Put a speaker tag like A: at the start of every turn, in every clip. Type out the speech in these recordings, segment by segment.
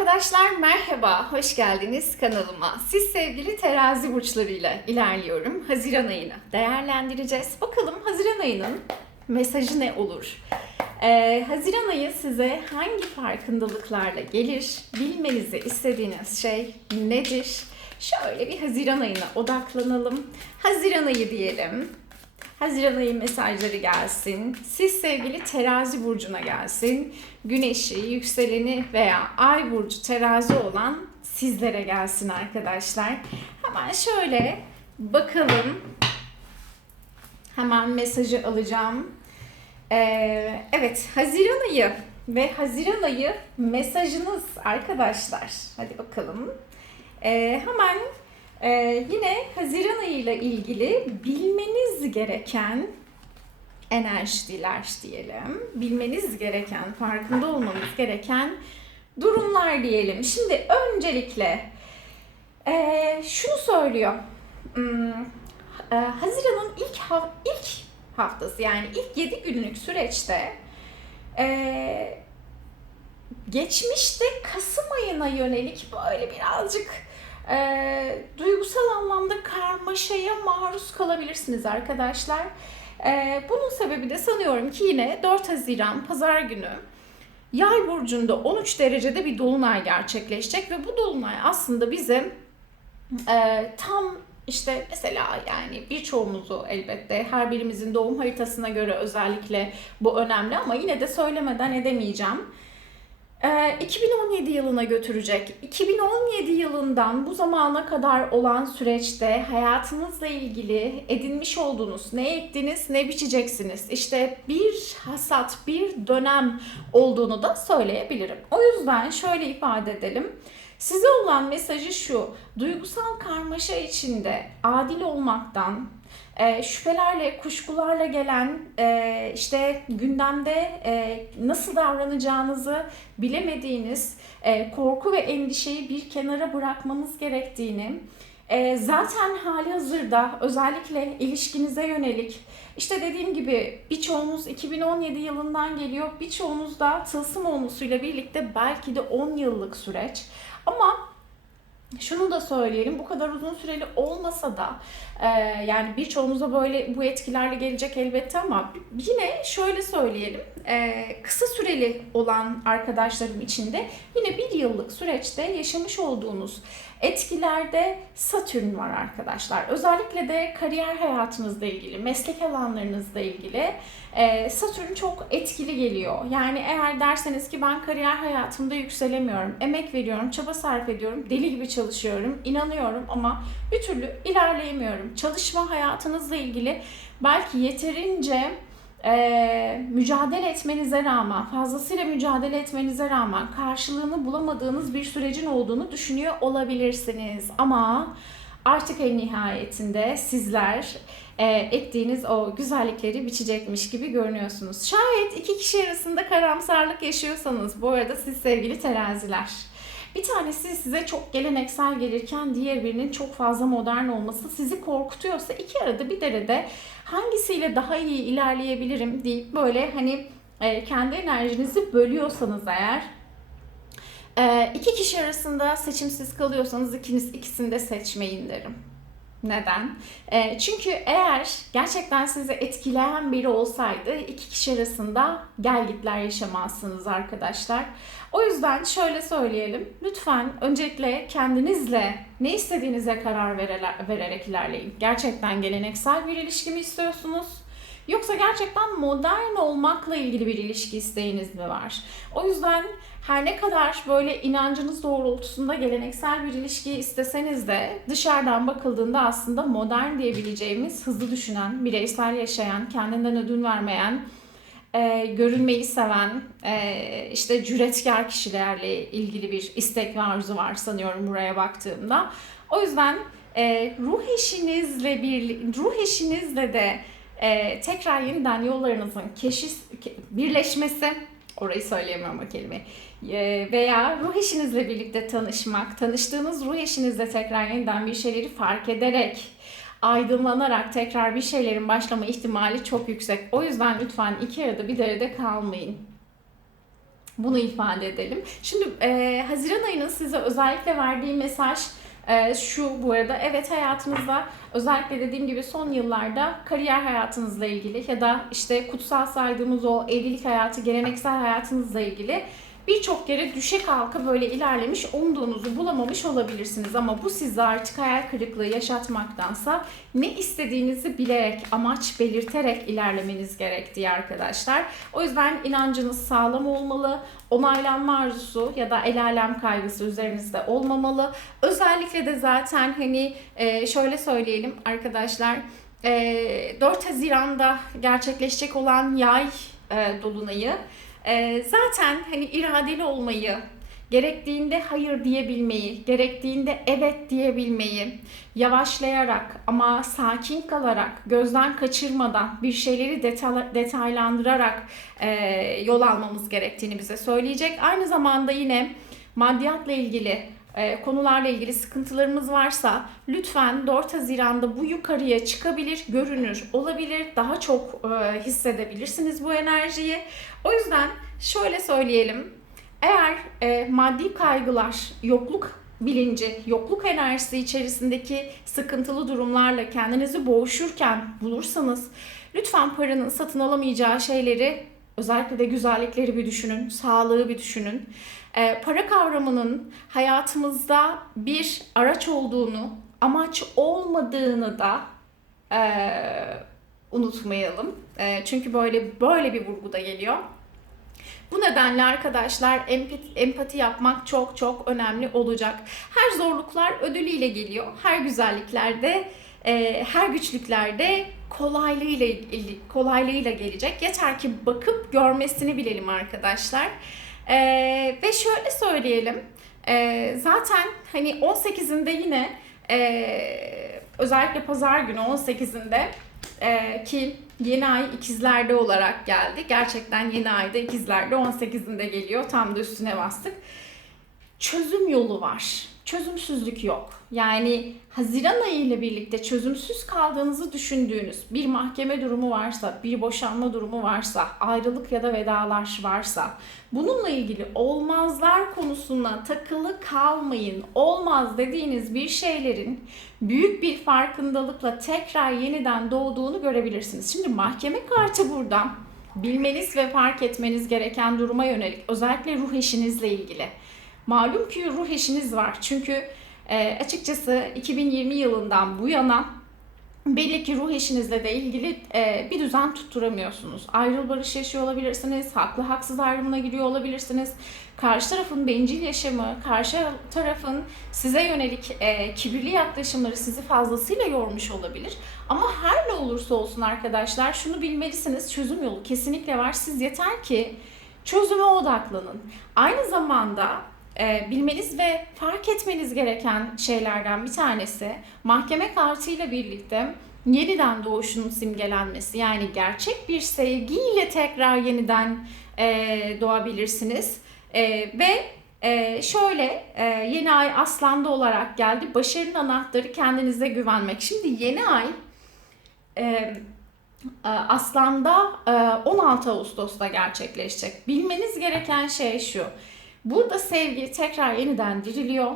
A: Arkadaşlar merhaba, hoş geldiniz kanalıma. Siz sevgili terazi burçlarıyla ilerliyorum. Haziran ayını değerlendireceğiz. Bakalım Haziran ayının mesajı ne olur? Ee, Haziran ayı size hangi farkındalıklarla gelir? Bilmenizi istediğiniz şey nedir? Şöyle bir Haziran ayına odaklanalım. Haziran ayı diyelim. Haziran ayı mesajları gelsin. Siz sevgili terazi burcuna gelsin. Güneşi, yükseleni veya ay burcu terazi olan sizlere gelsin arkadaşlar. Hemen şöyle bakalım. Hemen mesajı alacağım. Ee, evet Haziran ayı ve Haziran ayı mesajınız arkadaşlar. Hadi bakalım. Ee, hemen ee, yine Haziran ayı ile ilgili bilmeniz gereken enerjiler diyelim. Bilmeniz gereken, farkında olmanız gereken durumlar diyelim. Şimdi öncelikle ee, şunu söylüyor. Hmm, e, Haziran'ın ilk hav- ilk haftası yani ilk 7 günlük süreçte ee, geçmişte Kasım ayına yönelik böyle birazcık e, duygusal anlamda karmaşaya maruz kalabilirsiniz arkadaşlar. E, bunun sebebi de sanıyorum ki yine 4 Haziran Pazar günü Yay burcunda 13 derecede bir dolunay gerçekleşecek ve bu dolunay aslında bize e, tam işte mesela yani birçoğumuzu elbette her birimizin doğum haritasına göre özellikle bu önemli ama yine de söylemeden edemeyeceğim. Ee, 2017 yılına götürecek. 2017 yılından bu zamana kadar olan süreçte hayatınızla ilgili edinmiş olduğunuz ne ektiniz ne biçeceksiniz. İşte bir hasat, bir dönem olduğunu da söyleyebilirim. O yüzden şöyle ifade edelim. Size olan mesajı şu. Duygusal karmaşa içinde adil olmaktan, e, şüphelerle, kuşkularla gelen e, işte gündemde e, nasıl davranacağınızı bilemediğiniz e, korku ve endişeyi bir kenara bırakmanız gerektiğini, e, zaten hali hazırda özellikle ilişkinize yönelik işte dediğim gibi birçoğunuz 2017 yılından geliyor, birçoğunuz da tılsım olmasıyla birlikte belki de 10 yıllık süreç. Ama şunu da söyleyelim bu kadar uzun süreli olmasa da e, yani birçoğumuza böyle bu etkilerle gelecek elbette ama yine şöyle söyleyelim e, kısa süreli olan arkadaşlarım içinde yine bir yıllık süreçte yaşamış olduğunuz etkilerde Satürn var arkadaşlar. Özellikle de kariyer hayatınızla ilgili, meslek alanlarınızla ilgili e, Satürn çok etkili geliyor. Yani eğer derseniz ki ben kariyer hayatımda yükselemiyorum, emek veriyorum, çaba sarf ediyorum, deli gibi çalışıyorum, inanıyorum ama bir türlü ilerleyemiyorum. Çalışma hayatınızla ilgili belki yeterince e, mücadele etmenize rağmen, fazlasıyla mücadele etmenize rağmen karşılığını bulamadığınız bir sürecin olduğunu düşünüyor olabilirsiniz. Ama artık en nihayetinde sizler e, ettiğiniz o güzellikleri biçecekmiş gibi görünüyorsunuz. Şayet iki kişi arasında karamsarlık yaşıyorsanız, bu arada siz sevgili teraziler, bir tanesi size çok geleneksel gelirken diğer birinin çok fazla modern olması sizi korkutuyorsa iki arada bir derede hangisiyle daha iyi ilerleyebilirim deyip böyle hani e, kendi enerjinizi bölüyorsanız eğer e, iki kişi arasında seçimsiz kalıyorsanız ikiniz ikisini de seçmeyin derim. Neden? E, çünkü eğer gerçekten sizi etkileyen biri olsaydı iki kişi arasında gel gitler yaşamazsınız arkadaşlar. O yüzden şöyle söyleyelim. Lütfen öncelikle kendinizle ne istediğinize karar vererek ilerleyin. Gerçekten geleneksel bir ilişki mi istiyorsunuz? Yoksa gerçekten modern olmakla ilgili bir ilişki isteğiniz mi var? O yüzden her ne kadar böyle inancınız doğrultusunda geleneksel bir ilişki isteseniz de dışarıdan bakıldığında aslında modern diyebileceğimiz hızlı düşünen, bireysel yaşayan, kendinden ödün vermeyen, e, görünmeyi seven, e, işte cüretkar kişilerle ilgili bir istek ve arzu var sanıyorum buraya baktığımda. O yüzden e, ruh eşinizle bir ruh eşinizle de e, tekrar yeniden yollarınızın keşis, birleşmesi orayı söyleyemem o kelime e, veya ruh eşinizle birlikte tanışmak, tanıştığınız ruh eşinizle tekrar yeniden bir şeyleri fark ederek aydınlanarak tekrar bir şeylerin başlama ihtimali çok yüksek. O yüzden lütfen iki arada bir derede kalmayın. Bunu ifade edelim. Şimdi e, Haziran ayının size özellikle verdiği mesaj e, şu bu arada. Evet hayatınızda özellikle dediğim gibi son yıllarda kariyer hayatınızla ilgili ya da işte kutsal saydığımız o evlilik hayatı, geleneksel hayatınızla ilgili birçok kere düşe kalka böyle ilerlemiş, umduğunuzu bulamamış olabilirsiniz. Ama bu size artık hayal kırıklığı yaşatmaktansa ne istediğinizi bilerek, amaç belirterek ilerlemeniz gerektiği arkadaşlar. O yüzden inancınız sağlam olmalı. Onaylanma arzusu ya da el alem kaygısı üzerinizde olmamalı. Özellikle de zaten hani e, şöyle söyleyelim arkadaşlar. e, 4 Haziran'da gerçekleşecek olan yay e, dolunayı e, zaten hani iradeli olmayı, gerektiğinde hayır diyebilmeyi, gerektiğinde evet diyebilmeyi, yavaşlayarak ama sakin kalarak, gözden kaçırmadan bir şeyleri detay- detaylandırarak e, yol almamız gerektiğini bize söyleyecek. Aynı zamanda yine maddiyatla ilgili konularla ilgili sıkıntılarımız varsa lütfen 4 Haziran'da bu yukarıya çıkabilir, görünür olabilir. Daha çok e, hissedebilirsiniz bu enerjiyi. O yüzden şöyle söyleyelim. Eğer e, maddi kaygılar, yokluk bilinci, yokluk enerjisi içerisindeki sıkıntılı durumlarla kendinizi boğuşurken bulursanız lütfen paranın satın alamayacağı şeyleri özellikle de güzellikleri bir düşünün, sağlığı bir düşünün. E, para kavramının hayatımızda bir araç olduğunu, amaç olmadığını da e, unutmayalım. E, çünkü böyle böyle bir vurgu da geliyor. Bu nedenle arkadaşlar empati, empati yapmak çok çok önemli olacak. Her zorluklar ödülüyle geliyor. Her güzellikler de e, her güçlükler de kolaylığıyla kolaylığıyla gelecek. Yeter ki bakıp görmesini bilelim arkadaşlar. E, ve şöyle söyleyelim. E, zaten hani 18'inde yine e, özellikle pazar günü 18'inde e, ki yeni ay ikizlerde olarak geldi. Gerçekten yeni ayda ikizlerde 18'inde geliyor. Tam da üstüne bastık. Çözüm yolu var. Çözümsüzlük yok. Yani Haziran ayı ile birlikte çözümsüz kaldığınızı düşündüğünüz bir mahkeme durumu varsa, bir boşanma durumu varsa, ayrılık ya da vedalar varsa, bununla ilgili olmazlar konusuna takılı kalmayın. Olmaz dediğiniz bir şeylerin büyük bir farkındalıkla tekrar yeniden doğduğunu görebilirsiniz. Şimdi mahkeme kartı burada bilmeniz ve fark etmeniz gereken duruma yönelik özellikle ruh eşinizle ilgili. Malum ki ruh eşiniz var. Çünkü e, açıkçası 2020 yılından bu yana belli ki ruh eşinizle de ilgili e, bir düzen tutturamıyorsunuz. Ayrıl barış yaşıyor olabilirsiniz, haklı haksız ayrımına giriyor olabilirsiniz. Karşı tarafın bencil yaşamı, karşı tarafın size yönelik e, kibirli yaklaşımları sizi fazlasıyla yormuş olabilir. Ama her ne olursa olsun arkadaşlar şunu bilmelisiniz, çözüm yolu kesinlikle var. Siz yeter ki çözüme odaklanın. Aynı zamanda e, bilmeniz ve fark etmeniz gereken şeylerden bir tanesi mahkeme kartıyla birlikte yeniden doğuşun simgelenmesi. Yani gerçek bir sevgiyle tekrar yeniden e, doğabilirsiniz. E, ve e, şöyle e, yeni ay aslanda olarak geldi. Başarının anahtarı kendinize güvenmek. Şimdi yeni ay e, e aslanda 16 Ağustos'ta gerçekleşecek. Bilmeniz gereken şey şu. Burada sevgi tekrar yeniden diriliyor.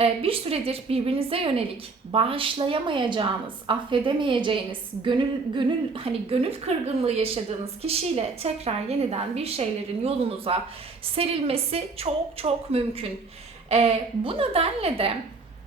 A: Ee, bir süredir birbirinize yönelik bağışlayamayacağınız, affedemeyeceğiniz, gönül gönül hani gönül kırgınlığı yaşadığınız kişiyle tekrar yeniden bir şeylerin yolunuza serilmesi çok çok mümkün. Ee, bu nedenle de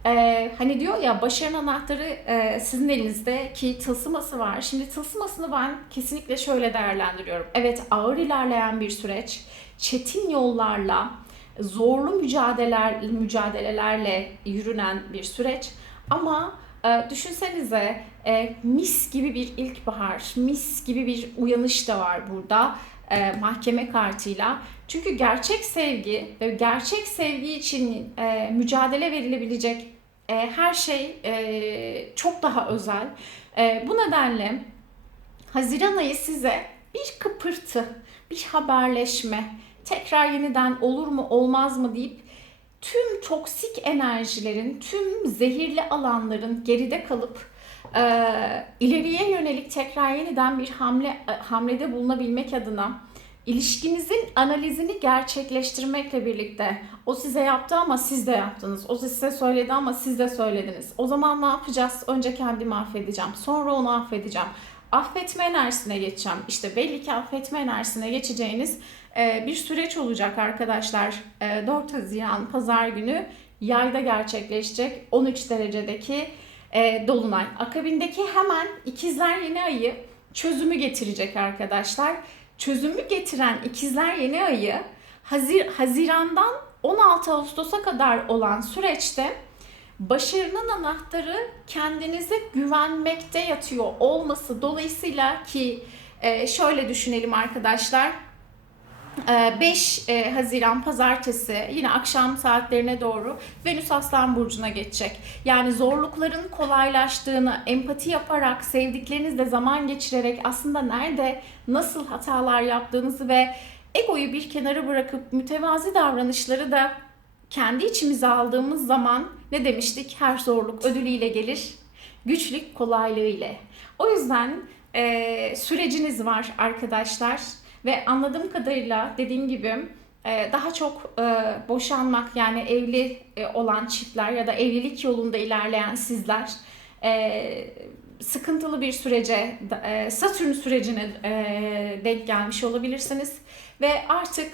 A: ee, hani diyor ya başarının anahtarı e, sizin elinizde ki tılsıması var. Şimdi tılsımasını ben kesinlikle şöyle değerlendiriyorum. Evet ağır ilerleyen bir süreç, çetin yollarla, zorlu mücadeleler mücadelelerle yürünen bir süreç. Ama e, düşünsenize e, mis gibi bir ilkbahar, mis gibi bir uyanış da var burada e, mahkeme kartıyla. Çünkü gerçek sevgi ve gerçek sevgi için e, mücadele verilebilecek e, her şey e, çok daha özel. E, bu nedenle Haziran ayı size bir kıpırtı, bir haberleşme, tekrar yeniden olur mu olmaz mı deyip tüm toksik enerjilerin, tüm zehirli alanların geride kalıp e, ileriye yönelik tekrar yeniden bir hamle e, hamlede bulunabilmek adına ilişkinizin analizini gerçekleştirmekle birlikte o size yaptı ama siz de yaptınız. O size söyledi ama siz de söylediniz. O zaman ne yapacağız? Önce kendimi affedeceğim. Sonra onu affedeceğim. Affetme enerjisine geçeceğim. İşte belli ki affetme enerjisine geçeceğiniz bir süreç olacak arkadaşlar. E, 4 Haziran Pazar günü yayda gerçekleşecek 13 derecedeki e, dolunay. Akabindeki hemen ikizler yeni ayı çözümü getirecek arkadaşlar. Çözümü getiren ikizler yeni ayı Hazir, Haziran'dan 16 Ağustos'a kadar olan süreçte başarının anahtarı kendinize güvenmekte yatıyor olması dolayısıyla ki e, şöyle düşünelim arkadaşlar. E, 5 e, Haziran pazartesi yine akşam saatlerine doğru Venüs Aslan Burcu'na geçecek. Yani zorlukların kolaylaştığını, empati yaparak, sevdiklerinizle zaman geçirerek aslında nerede, nasıl hatalar yaptığınızı ve egoyu bir kenara bırakıp mütevazi davranışları da kendi içimize aldığımız zaman ne demiştik? Her zorluk ödülüyle gelir, güçlük kolaylığı ile. O yüzden e, süreciniz var arkadaşlar ve anladığım kadarıyla dediğim gibi e, daha çok e, boşanmak yani evli e, olan çiftler ya da evlilik yolunda ilerleyen sizler sıkıntılı bir sürece, Satürn sürecine denk gelmiş olabilirsiniz. Ve artık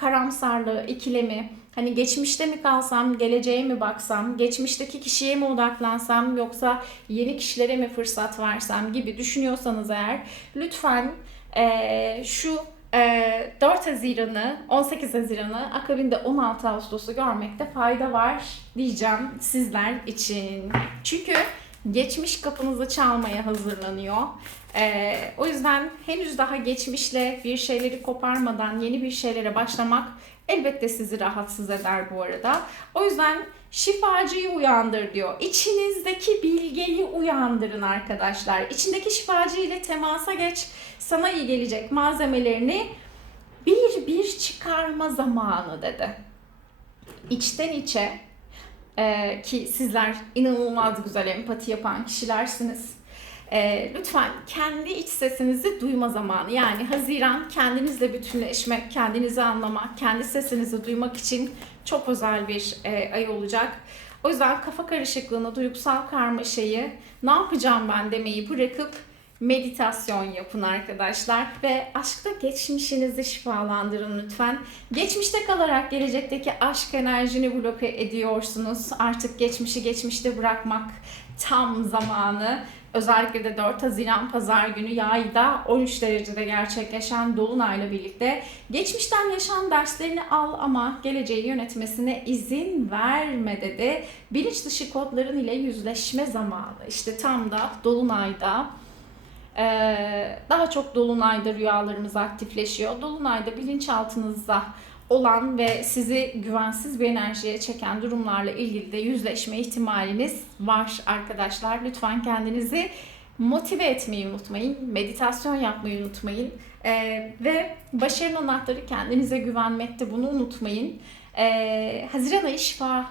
A: karamsarlığı, ikilemi, hani geçmişte mi kalsam, geleceğe mi baksam, geçmişteki kişiye mi odaklansam yoksa yeni kişilere mi fırsat versem gibi düşünüyorsanız eğer lütfen e, şu e, 4 Haziran'ı, 18 Haziran'ı akabinde 16 Ağustos'u görmekte fayda var diyeceğim sizler için. Çünkü geçmiş kapınızı çalmaya hazırlanıyor. Ee, o yüzden henüz daha geçmişle bir şeyleri koparmadan yeni bir şeylere başlamak elbette sizi rahatsız eder bu arada. O yüzden şifacıyı uyandır diyor. İçinizdeki bilgeyi uyandırın arkadaşlar. İçindeki şifacı ile temasa geç. Sana iyi gelecek malzemelerini bir bir çıkarma zamanı dedi. İçten içe ee, ki sizler inanılmaz güzel empati yapan kişilersiniz. Ee, lütfen kendi iç sesinizi duyma zamanı. Yani Haziran kendinizle bütünleşmek, kendinizi anlamak, kendi sesinizi duymak için çok özel bir e, ay olacak. O yüzden kafa karışıklığını, duygusal karmaşayı, ne yapacağım ben demeyi bırakıp meditasyon yapın arkadaşlar ve aşkta geçmişinizi şifalandırın lütfen. Geçmişte kalarak gelecekteki aşk enerjini bloke ediyorsunuz. Artık geçmişi geçmişte bırakmak tam zamanı. Özellikle de 4 Haziran Pazar günü yayda 13 derecede gerçekleşen Dolunay'la birlikte geçmişten yaşanan derslerini al ama geleceği yönetmesine izin verme dedi. Bilinç dışı kodların ile yüzleşme zamanı. İşte tam da Dolunay'da daha çok dolunayda rüyalarımız aktifleşiyor. Dolunayda bilinçaltınızda olan ve sizi güvensiz bir enerjiye çeken durumlarla ilgili de yüzleşme ihtimaliniz var arkadaşlar. Lütfen kendinizi motive etmeyi unutmayın. Meditasyon yapmayı unutmayın. Ee, ve başarının anahtarı kendinize güvenmekte bunu unutmayın. Ee, Haziran ayı şifa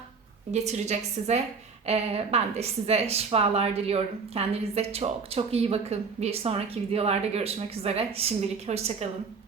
A: getirecek size. Ee, ben de size şifalar diliyorum. Kendinize çok çok iyi bakın. Bir sonraki videolarda görüşmek üzere. Şimdilik hoşçakalın.